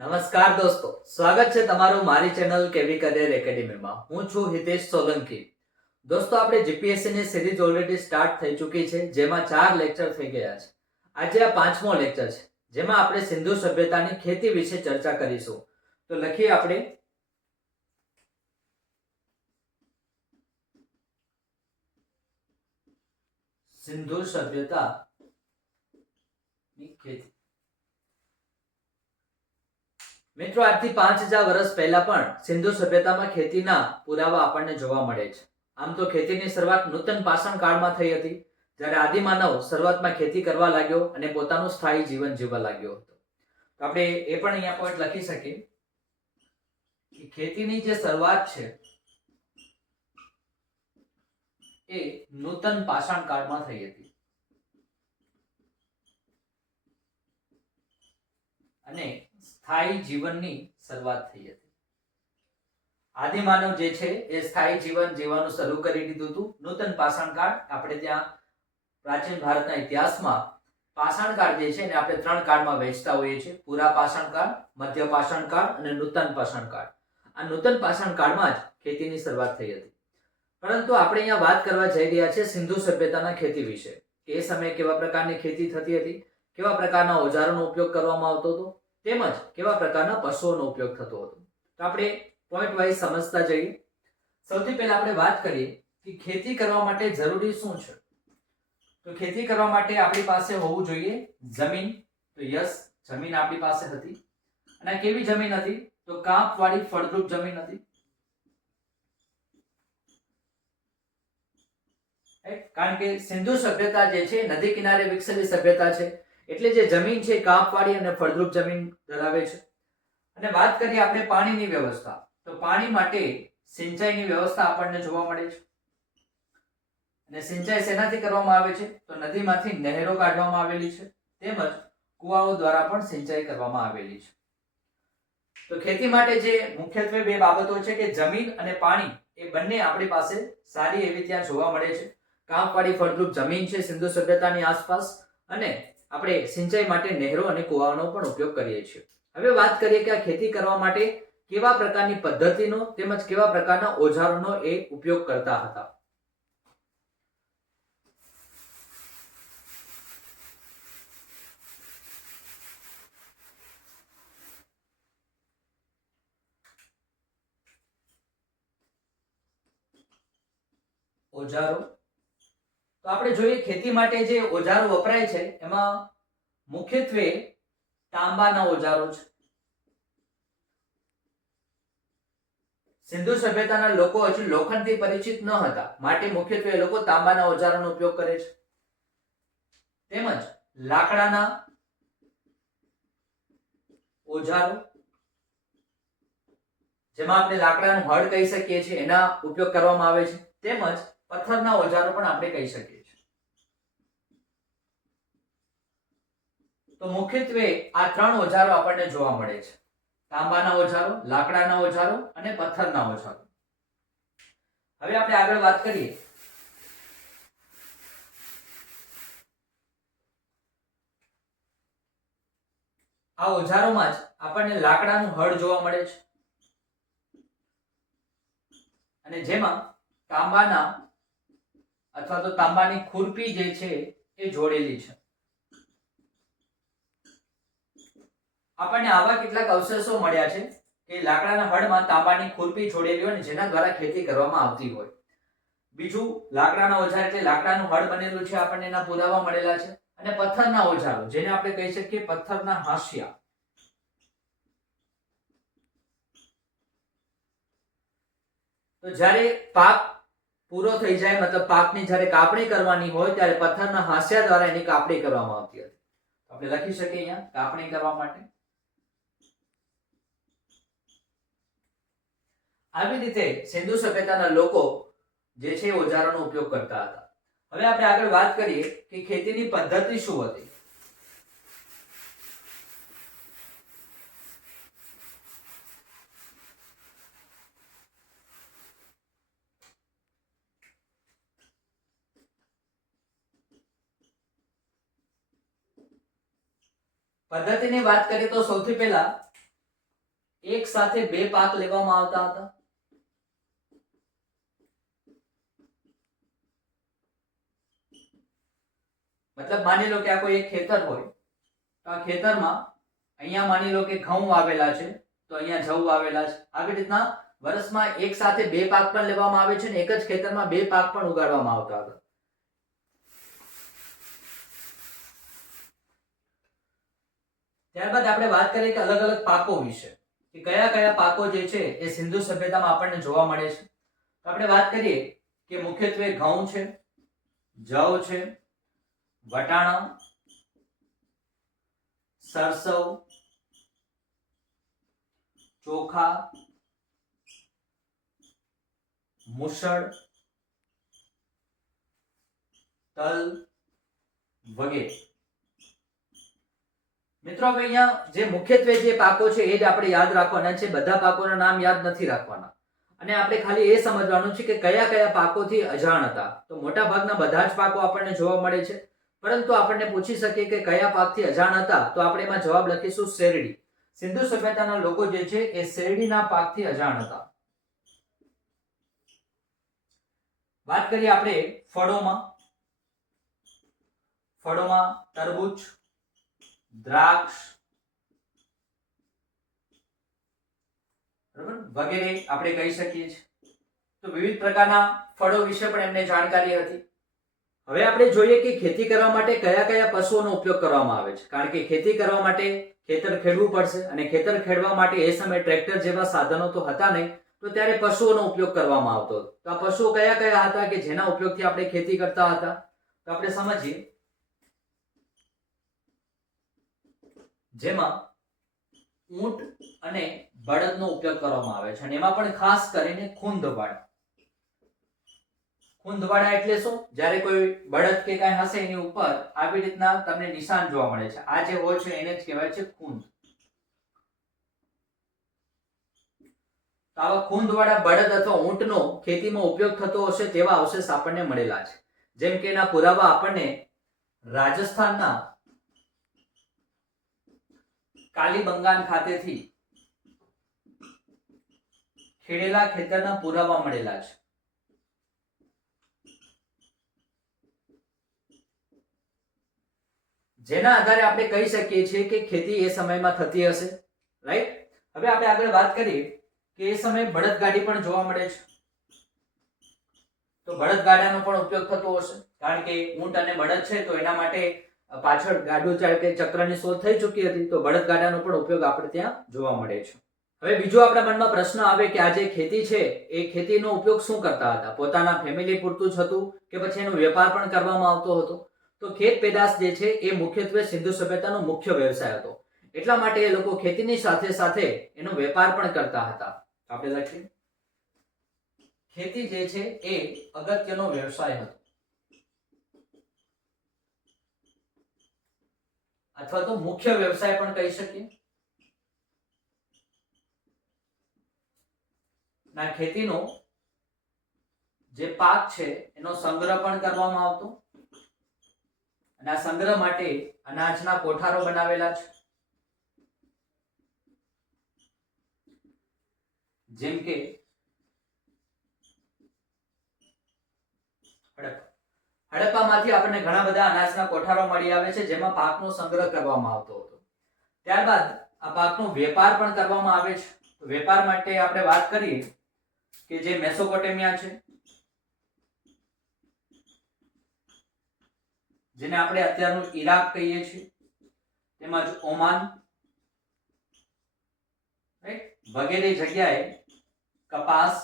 નમસ્કાર દોસ્તો, સ્વાગત છે તમારું મારી ચેનલ કેવી કરિયર એકેડેમીમાં. હું છું હિતેશ સોલંકી. દોસ્તો, આપણે જીપીએસસી ની સિરીઝ ઓલરેડી સ્ટાર્ટ થઈ ચૂકી છે, જેમાં 4 લેક્ચર થઈ ગયા છે. આજે આ 5મો લેક્ચર છે, જેમાં આપણે સિંધુ સભ્યતાની ખેતી વિશે ચર્ચા કરીશું. તો લખીએ આપણે સિંધુ સભ્યતા ની ખેતી. મિત્રો, આજથી 5000 વર્ષ પહેલા પણ સિંધુ સભ્યતામાં ખેતીના પુરાવા આપણને જોવા મળે છે. આમ તો ખેતીની શરૂઆત નૂતન પાષાણ કાળમાં થઈ હતી, જ્યારે આદિમાનવ શરૂઆતમાં ખેતી કરવા લાગ્યો અને પોતાનું સ્થાયી જીવન જીવવા લાગ્યો હતો. તો આપણે એ પણ અહીંયા પોઈન્ટ લખી શકીએ કે ખેતીની જે શરૂઆત છે એ નૂતન પાષાણ કાળમાં થઈ હતી અને સ્થાયી જીવનની શરૂઆત થઈ હતી. આદિમાનવ જે છે એ સ્થાયી જીવન જીવવાનું શરૂ કરી દીધું હતું. નૂતન પાષાણ કાળ, આપણે ત્યાં પ્રાચીન ભારતના ઇતિહાસમાં પાષાણ કાળ જે છે એને આપણે 3 કાળમાં વહેંચતા હોઈએ છીએ: પુરા પાષાણ કાળ, મધ્ય પાષાણ કાળ અને નૂતન પાષાણ કાળ. આ નૂતન પાષાણ કાળમાં જ ખેતીની શરૂઆત થઈ હતી. પરંતુ આપણે અહીંયા વાત કરવા જઈ રહ્યા છીએ સિંધુ સભ્યતાના ખેતી વિશે. એ સમયે કેવા પ્રકારની ખેતી થતી હતી, કેવા પ્રકારના ઓજારોનો ઉપયોગ કરવામાં આવતો હતો, તેમજ કેવા પ્રકારના પશુઓનો ઉપયોગ થતો હતો. તો આપણે પોઈન્ટ વાઇઝ સમજતા જઈએ. સૌથી પહેલા આપણે વાત કરીએ કે ખેતી કરવા માટે જરૂરી શું છે. તો ખેતી કરવા માટે આપણી પાસે હોવું જોઈએ જમીન. તો યસ, જમીન આપણી પાસે હતી. અને કેવી જમીન હતી? તો કાંપવાળી ફળદ્રુપ જમીન હતી. કારણ કે સિંધુ સભ્યતા જે છે નદી કિનારે વિકસેલી સભ્યતા છે, એટલે જે જમીન છે કાંપવાળી અને ફળદ્રુપ જમીન ધરાવે છે. અને વાત કરીએ આપણે પાણીની વ્યવસ્થા, તો પાણી માટે સિંચાઈની વ્યવસ્થા આપણને જોવા મળે છે. અને સિંચાઈ શેનાથી કરવામાં આવે છે? તો નદીમાંથી નહેરો કાઢવામાં આવેલી છે, તેમજ કુવાઓ દ્વારા પણ સિંચાઈ કરવામાં આવેલી છે. તો ખેતી માટે જે મુખ્યત્વે 2 બાબતો છે કે જમીન અને પાણી, એ બંને આપણી પાસે સારી એવી ત્યાં જોવા મળે છે. કાંપવાળી ફળદ્રુપ જમીન છે સિંધુ સભ્યતાની આસપાસ, અને આપણે સિંચાઈ માટે નહેરો અને કુવાઓનો પણ ઉપયોગ કરીએ છીએ. હવે વાત કરીએ કે આ ખેતી કરવા માટે કેવા પ્રકારની પદ્ધતિનો તેમજ કેવા પ્રકારના ઓજારોનો એ ઉપયોગ કરતા હતા. ઓજારો, તો આપણે જોઈએ ખેતી માટે જે ઓજારો વપરાય છે એમાં મુખ્યત્વે તાંબાના ઓજારો છે. સિંધુ સભ્યતાના લોકો હજી લોખંડથી પરિચિત ન હતા, માટે મુખ્યત્વે એ લોકો તાંબાના ઓજારોનો ઉપયોગ કરે છે. તેમજ લાકડાના ઓજારો, જેમાં આપણે લાકડાનું હળ કહી શકીએ છીએ, એના ઉપયોગ કરવામાં આવે છે. તેમજ પથ્થરના ઓજારો પણ આપણે કહી શકીએ છીએ. તો મુખ્યત્વે આ 3 ઓજારો આપણને જોવા મળે છે: તાંબાના ઓજારો, લાકડાના ઓજારો અને પથ્થરના ઓજારો. હવે આપણે આગળ વાત કરીએ. આ ઓજારોમાં જ આપણને લાકડાનું હળ જોવા મળે છે, અને જેમાં તાંબાના અથવા તો તાંબાની ખુરપી જે છે એ જોડેલી છે. આપણને આવા કેટલાક અવશેષો મળ્યા છે કે લાકડાના હળમાં તાંબાની ખુરપી જોડેલી હોય, જેના દ્વારા ખેતી કરવામાં આવતી હોય. બીજું, લાકડાના ઓજાર એટલે લાકડાનું હળ બનેલું છે, આપણને એના પુરાવા મળેલા છે. અને પથ્થરના ઓજારો, જેને આપણે કહી શકીએ પથ્થરના હાંસિયા. તો જ્યારે પાક પૂરો થઈ જાય, મતલબ પાકની જ્યારે કાપણી કરવાની હોય, ત્યારે પથ્થરના હાંસિયા દ્વારા એની કાપણી કરવામાં આવતી હતી. આપણે લખી શકીએ અહીંયા કાપણી કરવા માટે. આવી રીતે સિંધુ સભ્યતાના લોકો જે છે ઓજારોનો ઉપયોગ કરતા હતા. હવે આપણે આગળ વાત કરીએ કે ખેતીની પદ્ધતિ શું હતી. પદ્ધતિની વાત કરીએ તો સૌથી પહેલા એક સાથે બે પાક લેવામાં આવતા હતા? મતલબ માની લો કે આ કોઈ એક ખેતર હોય, તો આ ખેતરમાં અહીંયા માની લો કે ઘઉં વાવેલા છે, તો અહીંયા જવ વાવેલા છે. આવી રીતના વર્ષમાં એક સાથે બે પાક પણ લેવામાં આવે છે ને એક જ ખેતરમાં બે પાક પણ ઉગાડવામાં આવતા હતા. ત્યારબાદ આપણે વાત કરીએ કે અલગ અલગ પાકો વિશે, કે કયા કયા પાકો જે છે એ સિંધુ સભ્યતામાં આપણને જોવા મળે છે. તો આપણે વાત કરીએ કે મુખ્યત્વે ઘઉં છે, જવ છે, વટાણા, સરસવ, ચોખા, મુસળ, તલ વગેરે. મિત્રો હવે અહીંયા જે મુખ્યત્વે જે પાકો છે એ જ આપણે યાદ રાખવાના છે. બધા પાકોના નામ યાદ નથી રાખવાના અને આપણે ખાલી એ સમજવાનું છે કે કયા કયા પાકોથી અજાણ હતા. તો મોટા ભાગના બધા જ પાકો આપણને જોવા મળે છે, પરંતુ આપણને પૂછી શકીએ કે કયા પાકથી અજાણ હતા, તો આપણે એમાં જવાબ લખીશું શેરડી. સિંધુ સભ્યતાના લોકો જે છે એ શેરડીના પાકથી અજાણ હતા. વાત કરીએ આપણે ફળોમાં તરબૂચ, દ્રાક્ષ વગેરે આપણે કહી શકીએ છીએ. તો વિવિધ પ્રકારના ફળો વિશે પણ એમને જાણકારી હતી. હવે આપણે જોઈએ કે ખેતી કરવા માટે કયા કયા પશુઓનો ઉપયોગ કરવામાં આવે છે, કારણ કે ખેતી કરવા માટે ખેતર ખેડવું પડશે અને ખેતર ખેડવા માટે એ સમયે ટ્રેક્ટર જેવા સાધનો તો હતા નહીં, તો ત્યારે પશુઓનો ઉપયોગ કરવામાં આવતો હતો. તો આ પશુઓ કયા કયા હતા કે જેના ઉપયોગથી આપણે ખેતી કરતા હતા? તો આપણે સમજીએ. જેમાં ઊંટ અને બળદનો ઉપયોગ કરવામાં આવે છે અને એમાં પણ ખાસ કરીને ખૂંદવાડા એટલે શું? જ્યારે કોઈ બળદ કે કાંઈ હશે એની ઉપર આવી રીતના તમને નિશાન જોવા મળે છે, આ જે હોય છે એને જ કહેવાય છે ખૂંદ. આવા ખૂંદવાળા બળદ અથવા ઊંટનો ખેતીમાં ઉપયોગ થતો હશે તેવા અવશેષ આપણને મળેલા છે. જેમ કે એના પુરાવા આપણને રાજસ્થાનના કાલીબંગાન ખાતેથી ખેડેલા ખેતરના પુરાવા મળેલા છે. જેના આધારે આપણે કહી શકીએ છીએ કે ખેતી એ સમયમાં થતી હશે. રાઈટ. હવે આપણે આગળ વાત કરીએ કે એ સમયે બળદગાડી પણ જોવા મળે છે. તો બળદગાડાનો પણ ઉપયોગ થતો હશે, કારણ કે ઊંટ અને બળદ છે તો એના માટે પાછળ ગાડું કે ચક્રની શોધ થઈ ચૂકી હતી, તો બળદગાડાનો પણ ઉપયોગ આપણે ત્યાં જોવા મળે છે. હવે બીજો આપણા મનમાં પ્રશ્ન આવે કે આ જે ખેતી છે એ ખેતીનો ઉપયોગ શું કરતા હતા? પોતાના ફેમિલી પૂરતું જ હતું કે પછી એનો વેપાર પણ કરવામાં આવતો હતો? તો ખેત પેદાશ જે છે એ મુખ્યત્વે સિંધુ સભ્યતાનો મુખ્ય વ્યવસાય હતો. એટલા માટે એ લોકો ખેતીની સાથે સાથે એનો વેપાર પણ કરતા હતા. આપણે લખીએ ખેતી જે છે એ અગત્યનો વ્યવસાય હતો અથવા તો મુખ્ય વ્યવસાય પણ કહી શકીએ. ના ખેતીનો જે પાક છે એનો સંગ્રહ પણ કરવામાં આવતો અને આ સંગ્રહ માટે અનાજના કોઠારો બનાવેલા છે. જેમ કે હડપ્પામાંથી આપણને ઘણા બધા અનાજના કોઠારો મળી આવે છે જેમાં પાકનો સંગ્રહ કરવામાં આવતો હતો. ત્યારબાદ આ પાકનો વેપાર પણ કરવામાં આવે છે. વેપાર માટે આપણે વાત કરીએ કે જે મેસોપોટેમિયા છે, જેને આપણે અત્યારનું ઈરાક કહીએ છીએ, તેમજ ઓમાન વગેરે જગ્યાએ કપાસ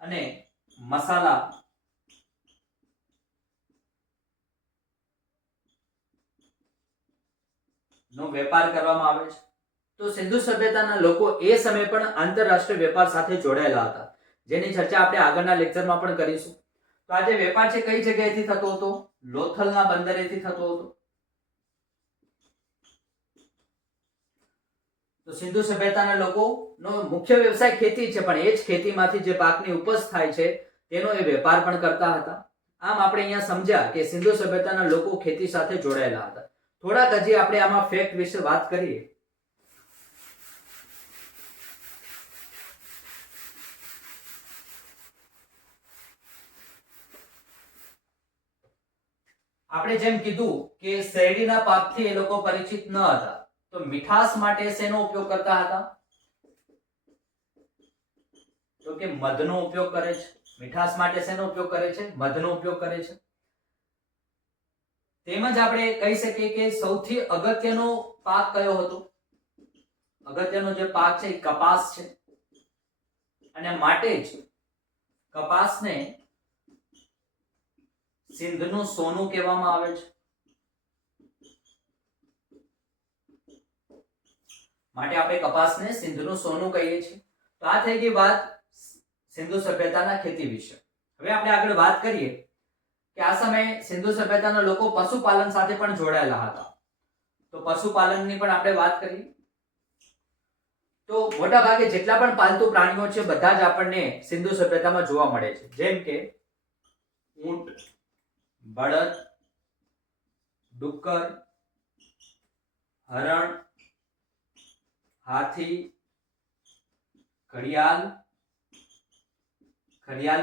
અને મસાલા નો વેપાર કરવામાં આવે છે. તો સિંધુ સભ્યતાના લોકો એ સમયે પણ આંતરરાષ્ટ્રીય વેપાર સાથે જોડાયેલા હતા, જેની ચર્ચા આપણે આગળના લેક્ચરમાં પણ કરીશું. તો આ જે વેપાર છે કઈ જગ્યાએથી થતો હતો? લોથલના બંદરેથી થતો હતો. તો સિંધુ સભ્યતાના લોકોનો મુખ્ય વ્યવસાય ખેતી છે, પણ એ જ ખેતીમાંથી જે પાકની ઉપજ થાય છે તેનો એ વેપાર પણ કરતા હતા. આમ આપણે અહીંયા સમજ્યા કે સિંધુ સભ્યતાના લોકો ખેતી સાથે જોડાયેલા હતા. થોડાક હજી આપણે આમાં ફેક્ટ વિશે વાત કરીએ આપણે જેમ કીધું કે શેરડીના પાકથી એ લોકો પરિચિત ન હતા, તો મીઠાશ માટે શેનો ઉપયોગ કરતા હતા? તો કે મધનો ઉપયોગ કરે છે. મીઠાશ માટે શેનો ઉપયોગ કરે છે? મધનો ઉપયોગ કરે છે. તેમજ આપણે કહી શકીએ કે સૌથી અગત્યનો પાક કયો હતો? અગત્યનો જે પાક છે એ કપાસ છે, અને માટે જ કપાસને સિંધનું સોનું કહેવામાં આવે છે. માટે આપણે કપાસને સિંધનું સોનું કહીએ છીએ. તો આ થઈ ગઈ વાત સિંધુ સભ્યતાના ખેતી વિશે. હવે આપણે આગળ વાત કરીએ કે આ સમયે સિંધુ સભ્યતાના લોકો પશુપાલન સાથે પણ જોડાયેલા હતા. તો પશુપાલનની પણ આપણે વાત કરીએ તો મોટા ભાગે જેટલા પણ પાલતુ પ્રાણીઓ છે બધા જ આપણને સિંધુ સભ્યતામાં જોવા મળે છે. જેમ કે ઊંટ, બળદ, ડુક્કર, હરણ, હાથી, ઘડિયાળ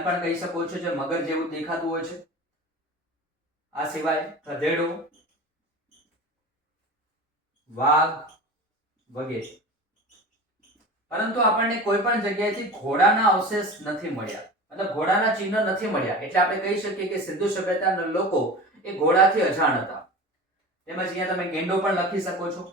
પણ કહી શકો છો, જે મગર જેવું દેખાતું હોય છે. આ સિવાય ગધેડો, વાઘ વગેરે. પરંતુ આપણને કોઈ પણ જગ્યાએથી ઘોડાના અવશેષ નથી મળ્યા, મતલબ ઘોડાના ચિહ્ન નથી મળ્યા. એટલે આપણે કહી શકીએ કે સિંધુ સભ્યતાના લોકો એ ઘોડાથી અજાણ હતા. તેમજ અહીંયા તમે ગેંડો પણ લખી શકો છો.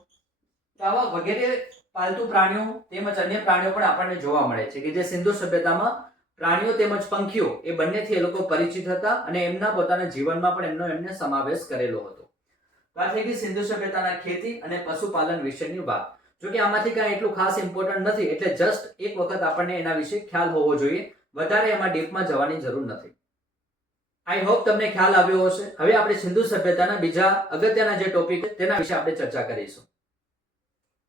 તો આવા વગેરે પાલતુ પ્રાણીઓ તેમજ અન્ય પ્રાણીઓ પણ આપણને જોવા મળે છે કે જે સિંધુ સભ્યતામાં પ્રાણીઓ તેમજ પંખીઓ એ બંનેથી એ લોકો પરિચિત હતા, અને એમના પોતાના જીવનમાં પણ એમને સમાવેશ કરેલો હતો. વાત થઈ ગઈ સિંધુ સભ્યતાના ખેતી અને પશુપાલન વિશેની વાત. જો કે આમાંથી કાંઈ એટલું ખાસ ઇમ્પોર્ટન્ટ નથી, એટલે જસ્ટ એક વખત આપણને એના વિશે ખ્યાલ હોવો જોઈએ. વધારે એમાં ડીપમાં જવાની જરૂર નથી. આઈ હોપ તમને ખ્યાલ આવ્યો હશે. હવે આપણે સિંધુ સભ્યતાના બીજા અગત્યના જે ટોપિક તેના વિશે આપણે ચર્ચા કરીશું.